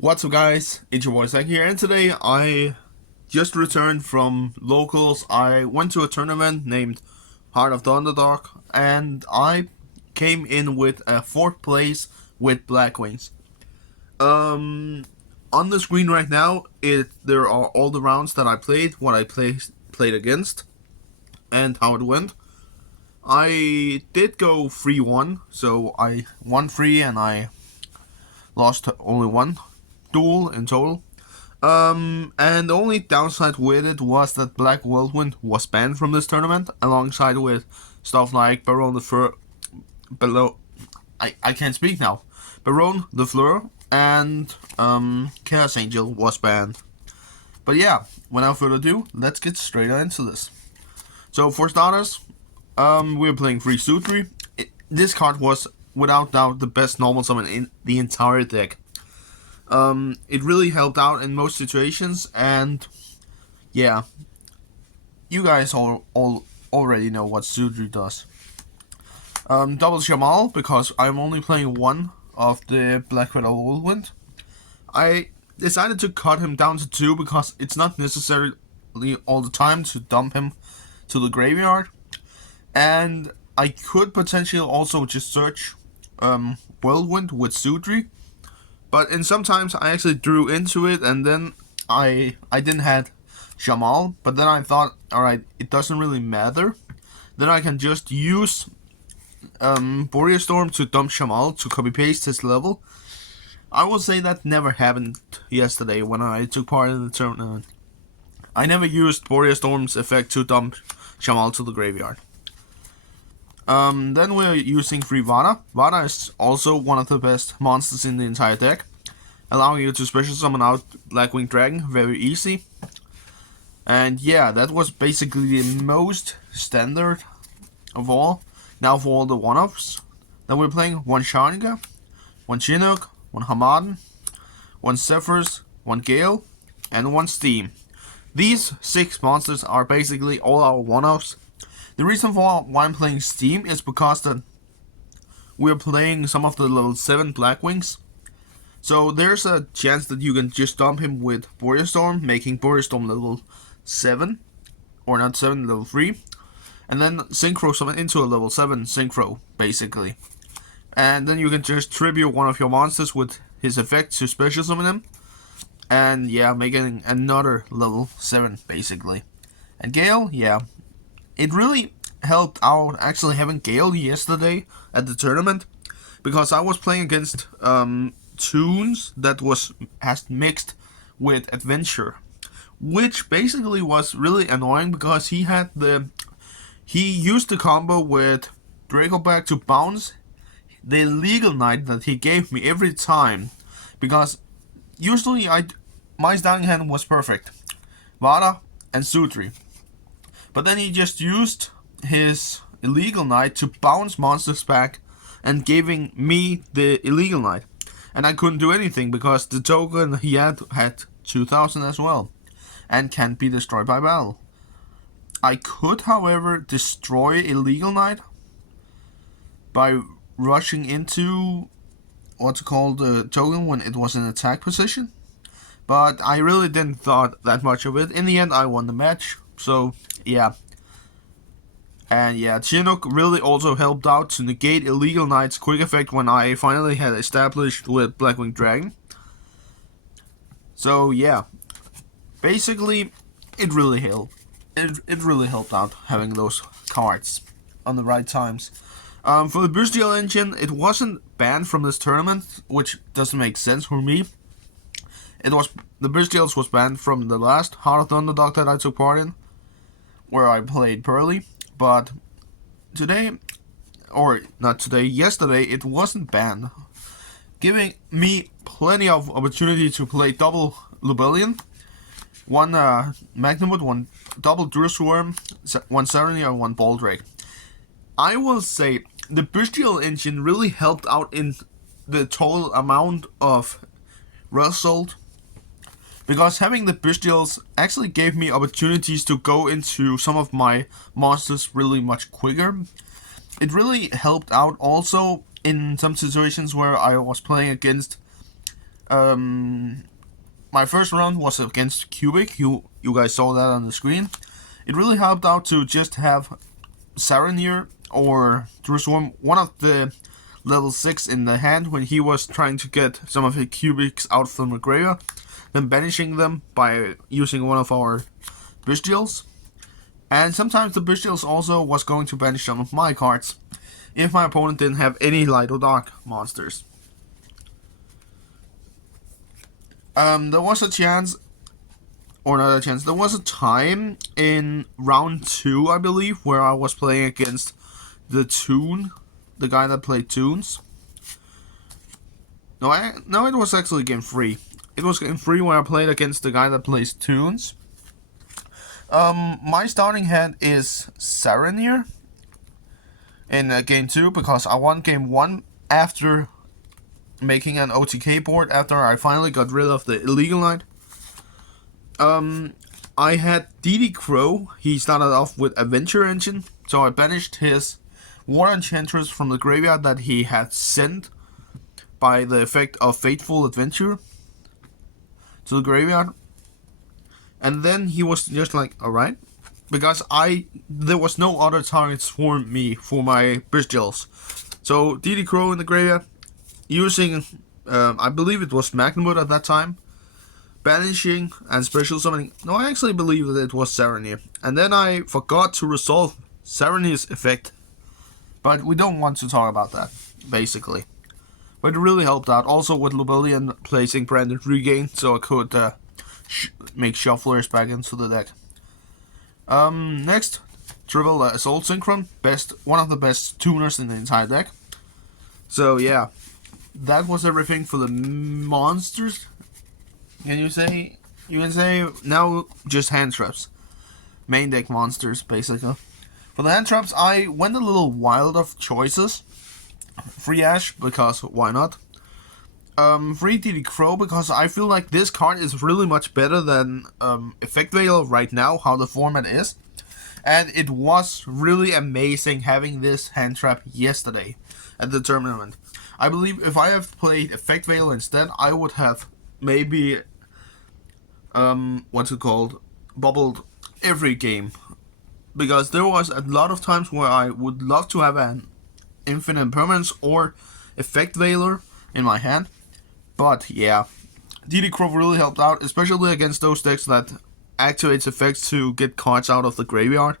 What's up guys, it's your boy Zach here, and today I just returned from locals. I went to a tournament named Heart of the Underdog, and I came in with a 4th place with Blackwings. On the screen right now, there are all the rounds that I played, what I played against, and how it went. I did go 3-1, so I won 3 and I lost only 1 duel in total. And the only downside with it was that Black Whirlwind was banned from this tournament, alongside with stuff like Baron the Fleur, I can't speak now. Baron the Fleur and Chaos Angel was banned. But yeah, without further ado, let's get straight into this. So for starters, we're playing free Sutri. This card was without doubt the best normal summon in the entire deck. It really helped out in most situations, and yeah, you guys all already know what Sudri does. Double Shamal, because I'm only playing one of the Black Red Whirlwind. I decided to cut him down to 2 because it's not necessarily all the time to dump him to the graveyard, and I could potentially also just search Whirlwind with Sudri. But in sometimes I actually drew into it, and then I didn't have Shamal, but then I thought, alright, it doesn't really matter. Then I can just use Boreal Storm to dump Shamal to copy paste his level. I will say that never happened yesterday when I took part in the tournament. I never used Boreal Storm's effect to dump Shamal to the graveyard. Then we're using free Vada. Vada is also one of the best monsters in the entire deck, allowing you to special summon out Blackwing Dragon very easy. And yeah, that was basically the most standard of all. Now for all the one-offs. Then we're playing 1 Sharinga, 1 Chinook, 1 Hamadan, 1 Zephyrs, 1 Gale, and 1 Steam. These 6 monsters are basically all our one-offs. The reason for why I'm playing Steam is because that we're playing some of the level 7 Blackwings. So there's a chance that you can just dump him with Boreal Storm, making Boreal Storm level 7, or not 7, level 3. And then Synchro summon into a level 7 Synchro, basically. And then you can just tribute one of your monsters with his effect to special summon him. And yeah, making another level 7, basically. And Gale, yeah. It really helped out actually having Gale yesterday at the tournament, because I was playing against tunes that has mixed with adventure, which basically was really annoying because he used the combo with Dracoback to bounce the illegal knight that he gave me every time, because usually my starting hand was perfect, Vada and Sutri. But then he just used his illegal knight to bounce monsters back and giving me the illegal knight. And I couldn't do anything because the token he had 2000 as well and can't be destroyed by battle. I could, however, destroy illegal knight by rushing into what's called the token when it was in attack position. But I really didn't thought that much of it. In the end, I won the match. So yeah, and yeah, Chinook really also helped out to negate illegal knight's quick effect when I finally had established with Blackwing Dragon. So yeah, basically it really helped. It really helped out having those cards on the right times. For the Bystial engine, it wasn't banned from this tournament, which doesn't make sense for me. The Bystials was banned from the last Heart of the Underdog that I took part in, where I played Pearly, but yesterday it wasn't banned, giving me plenty of opportunity to play double Lubellion, 1 Magnumwood, 1 double Durasworm, 1 Serenity, and 1 Baldrake. I will say the Bystial engine really helped out in the total amount of result, because having the Bystials actually gave me opportunities to go into some of my monsters really much quicker. It really helped out also in some situations where I was playing against My first round was against Cubic. You guys saw that on the screen. It really helped out to just have Saranir or Jerusalem, one of the level 6 in the hand when he was trying to get some of his Cubics out from the graveyard, then banishing them by using one of our Bystials. And sometimes the Bystials also was going to banish some of my cards if my opponent didn't have any light or dark monsters. There was a chance, or not a chance, there was a time in round 2, I believe, where I was playing against the guy that played Tunes. No, it was actually game 3. It was game 3 where I played against the guy that plays Tunes. My starting hand is Saranir in game 2 because I won game 1 after making an OTK board after I finally got rid of the illegal knight. I had DD Crow. He started off with Adventure Engine, so I banished his War Enchantress from the graveyard that he had sent by the effect of Fateful Adventure to the graveyard. And then he was just like, alright, because there was no other targets for me for my Bystials. So DD Crow in the graveyard, using, I believe it was Magnumwood at that time, banishing and special summoning. No, I actually believe that it was Saranir. And then I forgot to resolve Saranir's effect. But we don't want to talk about that, basically. But it really helped out. Also with Lubellian placing Branded Regain, so I could make Shufflers back into the deck. Next, Triple Assault Synchron. One of the best tuners in the entire deck. So yeah, that was everything for the monsters. You can say now just hand traps. Main deck monsters, basically. For the hand traps, I went a little wild of choices. Free Ash, because why not? Free DD Crow, because I feel like this card is really much better than Effect Veil right now, how the format is. And it was really amazing having this hand trap yesterday at the tournament. I believe if I have played Effect Veil instead, I would have maybe, bubbled every game. Because there was a lot of times where I would love to have an Infinite Permanence or Effect Veiler in my hand. But yeah, DD Crow really helped out, especially against those decks that activates effects to get cards out of the graveyard.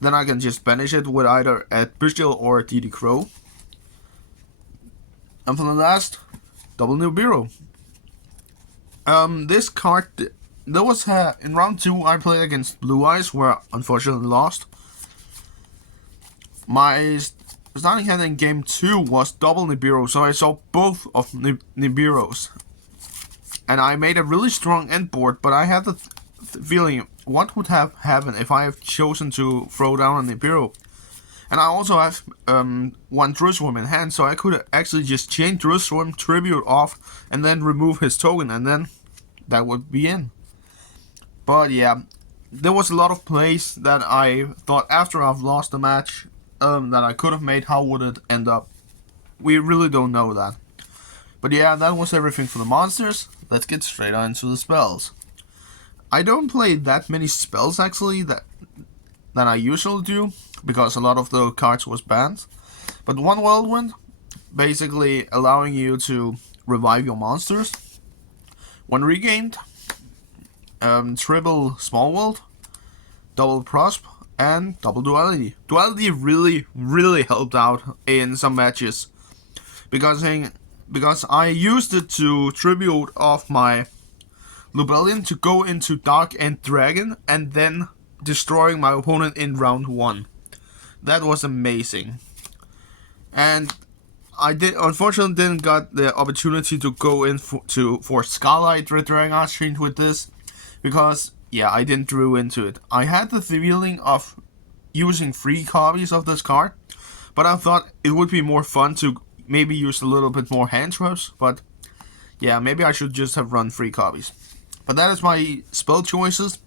Then I can just banish it with either a Bystial or a DD Crow. And for the last, Double Nibiru. This card, there was in round 2 I played against Blue Eyes, where I unfortunately lost. My starting hand in game 2 was double Nibiru, so I saw both of Nibirus. And I made a really strong end board, but I had the feeling, what would have happened if I have chosen to throw down a Nibiru? And I also have one Jerusalem in hand, so I could actually just chain Jerusalem, tribute off, and then remove his token, and then that would be in. But yeah, there was a lot of plays that I thought after I've lost the match that I could have made. How would it end up? We really don't know that. But yeah, that was everything for the monsters. Let's get straight on to the spells. I don't play that many spells actually that I usually do, because a lot of the cards was banned. But one Whirlwind, basically allowing you to revive your monsters. One Regained, triple Small World, double Prosp, and double Duality. Duality really helped out in some matches, because I used it to tribute off my Lubellian to go into Dark End Dragon and then destroying my opponent in round 1. That was amazing. And I unfortunately didn't got the opportunity to go in for Scarlet Red Dragon Archfiend with this, because yeah, I didn't drew into it. I had the feeling of using 3 copies of this card, but I thought it would be more fun to maybe use a little bit more hand traps, but yeah, maybe I should just have run 3 copies. But that is my spell choices.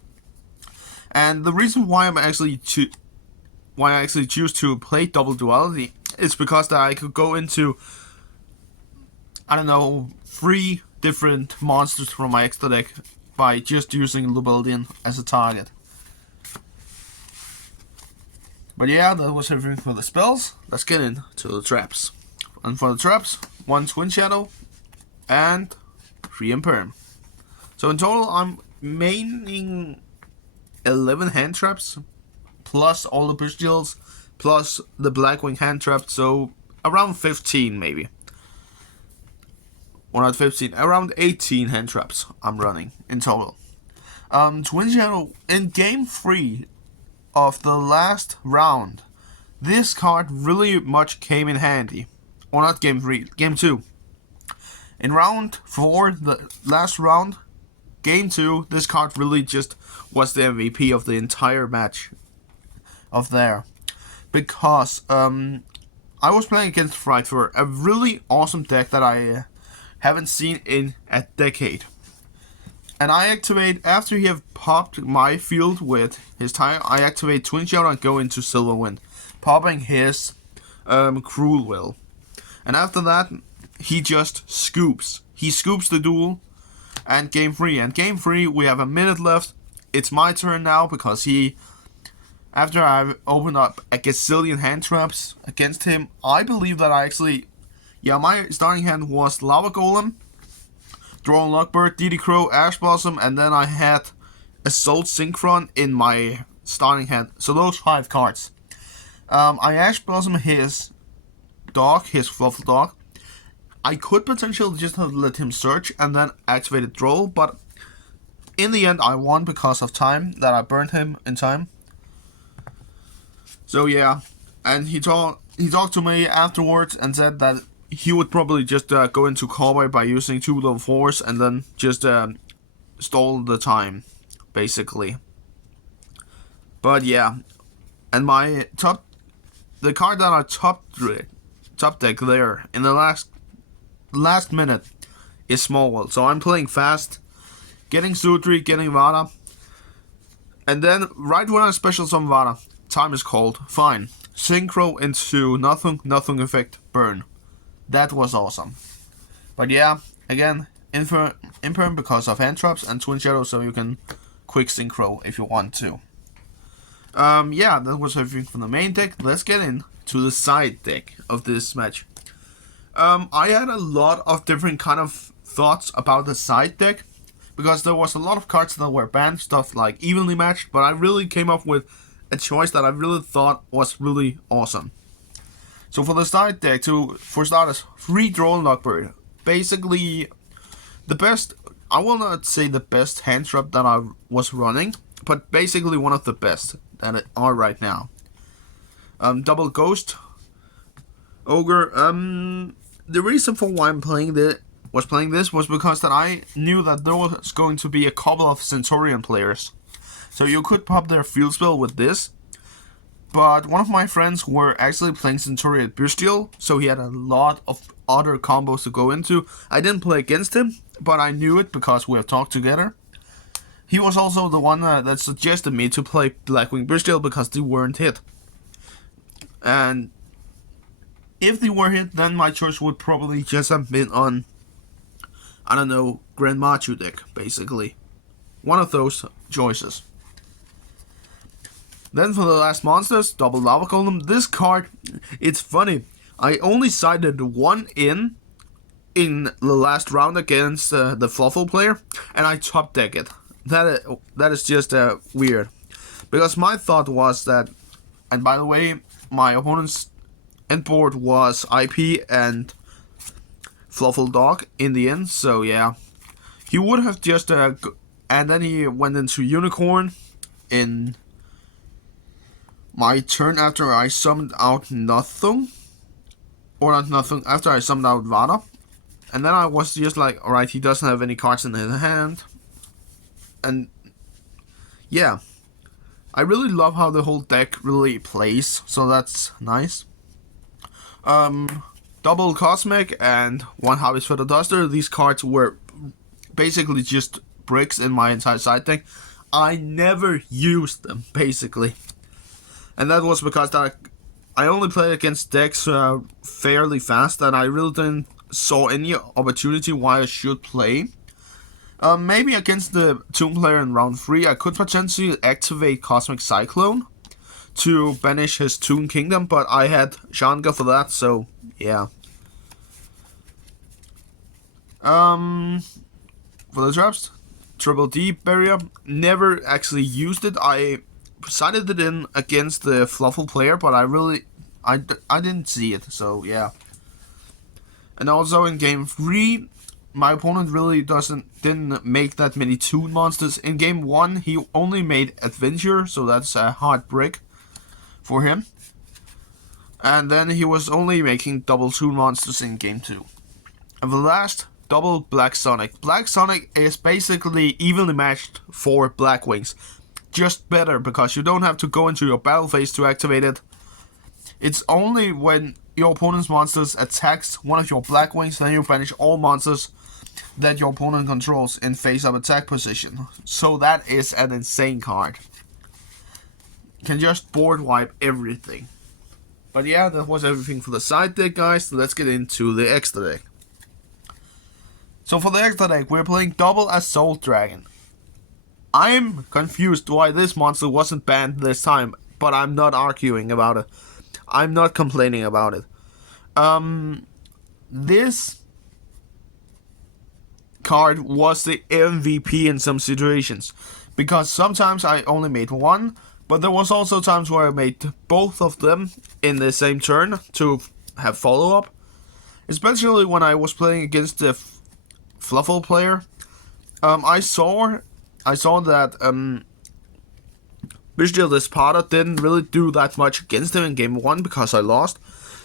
And the reason why I actually choose to play double Duality is because that I could go into I don't know, 3 different monsters from my extra deck by just using Lubeldian as a target. But yeah, that was everything for the spells. Let's get into the traps. And for the traps, 1 Twin Shadow and 3 Imperm. So in total, I'm maining 11 hand traps, plus all the Bystials, plus the Blackwing hand trap, so around 15 maybe. Or not 15, around 18 hand traps I'm running in total. Twin Shadow, in game 3 of the last round, this card really much came in handy. Or not game 3, game 2. In round 4, the last round, game 2, this card really just was the MVP of the entire match of there. Because I was playing against Frightfur, a really awesome deck that I haven't seen in a decade. And I activate, after he have popped my field with his tire, I activate Twin Shadow and go into Silverwind, popping his Cruel Will. And after that, he just scoops. He scoops the duel, and game 3. And game 3, we have a minute left. It's my turn now, because after I've opened up a gazillion hand traps against him, I believe that I actually, my starting hand was Lava Golem, Drone Lockbird, DD Crow, Ash Blossom, and then I had Assault Synchron in my starting hand. So those 5 cards. I Ash Blossom his dog, his Fluffle Dog. I could potentially just have let him search and then activated Droll, but in the end I won because of time, that I burned him in time. So yeah, and he talked to me afterwards and said that he would probably just go into Cowboy by using 2 level 4s and then just stall the time, basically. But yeah, and the card that I top deck there in the last minute is Small World. So I'm playing fast, getting Sutri, getting Vada, and then right when I special summon Vada, time is cold, fine. Synchro into nothing effect, burn. That was awesome. But yeah, again, Imperm because of hand traps and Twin Shadow, so you can quick synchro if you want to. Yeah, that was everything from the main deck. Let's get into the side deck of this match. I had a lot of different kind of thoughts about the side deck, because there was a lot of cards that were banned, stuff like evenly matched, but I really came up with a choice that I really thought was really awesome. So for the side deck, for starters, 3 Drone Lockbird. Basically, the best, I will not say the best hand trap that I was running, but basically one of the best that are right now. Double Ghost, Ogre. The reason for why I'm playing this was because that I knew that there was going to be a couple of Centaurian players. So you could pop their field spell with this. But one of my friends were actually playing Centaurian Bystial, so he had a lot of other combos to go into. I didn't play against him, but I knew it because we have talked together. He was also the one that suggested me to play Blackwing Bystial because they weren't hit. And if they were hit, then my choice would probably just have been on, I don't know, Grand Machu deck, basically. One of those choices. Then for the last monsters, double Lava Golem. This card, it's funny. I only sided 1 in the last round against the Fluffle player, and I top deck it. That is just weird. Because my thought was that, and by the way, my opponent's end board was IP and Fluffle Dog in the end, so yeah. He would have just, and then he went into Unicorn in my turn after I summoned out nothing. Or not nothing, after I summoned out Vada. And then I was just like, alright, he doesn't have any cards in his hand. And yeah, I really love how the whole deck really plays, so that's nice. Double Cosmic and 1 Harvest Feather Duster. These cards were basically just bricks in my entire side deck. I never used them, basically. And that was because I only played against decks fairly fast, and I really didn't saw any opportunity why I should play. Maybe against the Toon player in round 3, I could potentially activate Cosmic Cyclone to banish his Toon Kingdom, but I had Shanka for that, so yeah. For the traps, Triple D barrier, never actually used it. I sighted it in against the Fluffle player, but I didn't see it, so yeah. And also in game 3, my opponent really didn't make that many Toon monsters. In game 1, he only made Adventure, so that's a hard brick for him. And then he was only making double Toon monsters in game 2. And the last, double Black Sonic. Black Sonic is basically evenly matched for Blackwings. Just better, because you don't have to go into your battle phase to activate it. It's only when your opponent's monsters attacks one of your Blackwings, then you banish all monsters that your opponent controls in face-up attack position. So that is an insane card. Can just board wipe everything. But yeah, that was everything for the side deck, guys. So let's get into the extra deck. So for the extra deck, we're playing double Assault Dragon. I'm confused why this monster wasn't banned this time, but I'm not arguing about it. I'm not complaining about it. This card was the MVP in some situations, because sometimes I only made one, but there was also times where I made both of them in the same turn to have follow-up. Especially when I was playing against the Fluffle player. I saw that Bystial this Potter didn't really do that much against him in game 1 because I lost.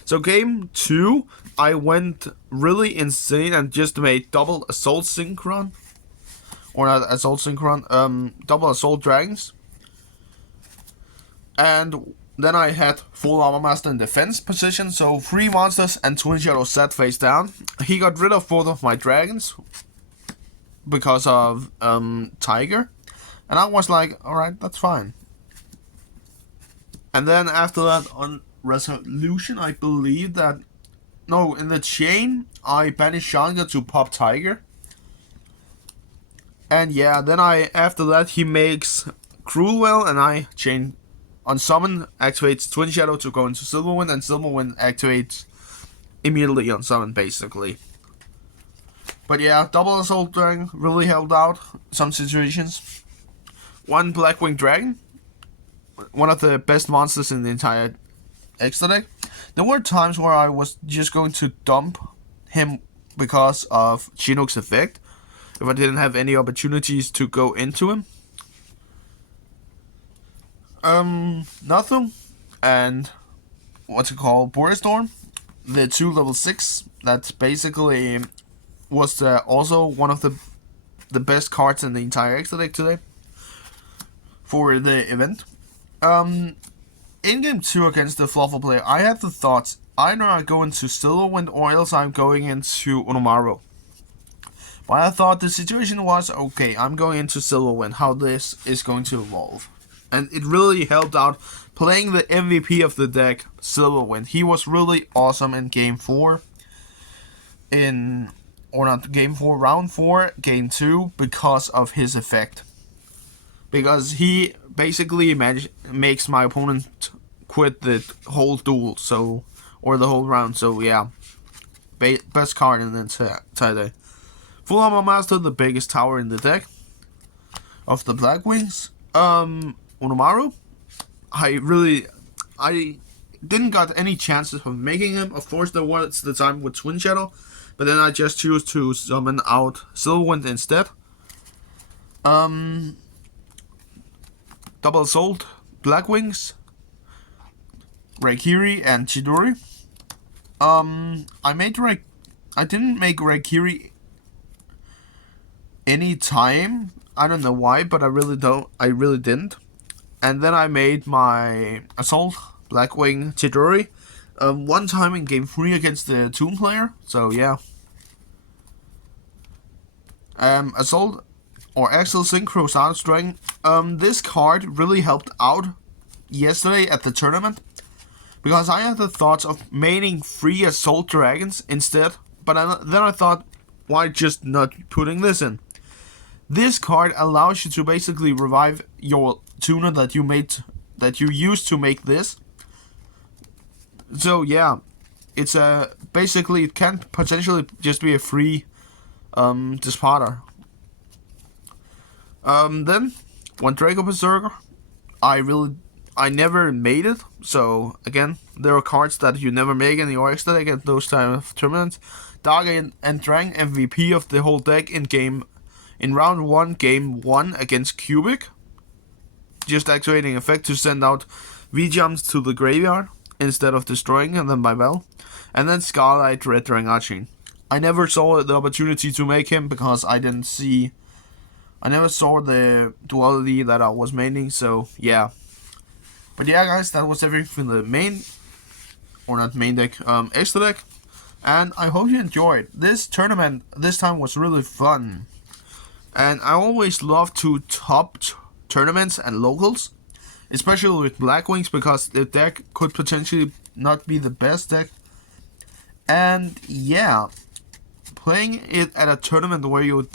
So game 2, I went really insane and just made double Assault Synchron. Or not Assault Synchron, double Assault Dragons. And then I had full Armor Master in defense position, so 3 monsters and Twin Shadow sat face down. He got rid of both of my dragons because of Tiger. And I was like, alright, that's fine. And then after that, on Resolution, I believe that... No, in the chain, I banished Shanga to pop Tiger. And yeah, then after that, he makes Cruelwell, and I chain on summon, activates Twin Shadow to go into Silverwind, and Silverwind activates immediately on summon, basically. But yeah, double Assault Dragon really helped out some situations. One Blackwing Dragon, one of the best monsters in the entire extra deck. There were times where I was just going to dump him because of Chinook's effect, if I didn't have any opportunities to go into him. Nothing, and what's it called, Storm, the 2 level 6, that basically was also one of the best cards in the entire extra deck today for the event. In game 2 against the Fluffle player, I had the thoughts, either I go into Silverwind or else I'm going into Unomaru. But I thought the situation was, okay, I'm going into Silverwind, how this is going to evolve. And it really helped out playing the MVP of the deck, Silverwind. He was really awesome in game 4. Round 4, game 2, because of his effect. Because he basically makes my opponent quit the whole duel, or the whole round, so yeah. Best card in the entire deck. Full Armor Master, the biggest tower in the deck of the Blackwings. Unomaru, I didn't got any chances of making him. Of course, there was the time with Twin Shadow, but then I just choose to summon out Silverwind instead. Double Assault, Blackwings, Raikiri, and Chidori. I didn't make Raikiri any time. I don't know why, but I really didn't. And then I made my Assault, Blackwing, Chidori, one time in game 3 against the Toon player, so yeah. Assault or Axel Synchro Starter String. This card really helped out yesterday at the tournament, because I had the thoughts of maining 3 Assault Dragons instead But then I thought, why just not putting this in? This card allows you to basically revive your tuner that you used to make this. So yeah, it's basically it can potentially just be a free disparter. Then one Draco Berserker, I never made it. So again, there are cards that you never make in the OX deck at those time of tournaments. Dark Endrang, MVP of the whole deck in round 1, game 1 against Cubic. Just activating effect to send out V-Jumps to the graveyard instead of destroying them by Bell. And then Scarlet Red Drangachin. I never saw the opportunity to make him because I never saw the duality that I was maining, so yeah. But yeah guys, that was everything for the main, or not main deck, extra deck. And I hope you enjoyed. This tournament this time was really fun. And I always love to top tournaments and locals, especially with Blackwings, because the deck could potentially not be the best deck. And yeah, playing it at a tournament where you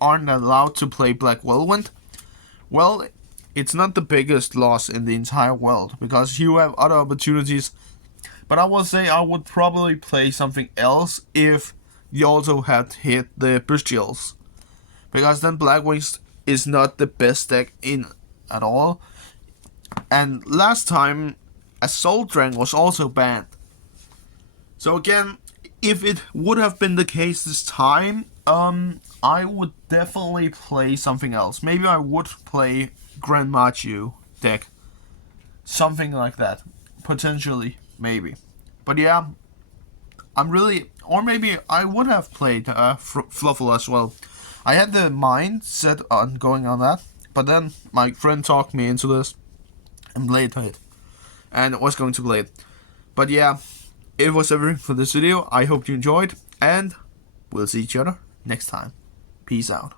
aren't allowed to play Black Whirlwind, well, it's not the biggest loss in the entire world, because you have other opportunities. But I will say I would probably play something else if you also had hit the Bystials, because then Blackwings is not the best deck in at all. And last time, Assault Drang was also banned. So again, if it would have been the case this time, I would definitely play something else. Maybe I would play Grand Machu deck. Something like that. Potentially, maybe. But yeah, or maybe I would have played Fluffle as well. I had the mind set on going on that, but then my friend talked me into this and played it. And was going to play it. But yeah, it was everything for this video. I hope you enjoyed, and we'll see each other next time. Peace out.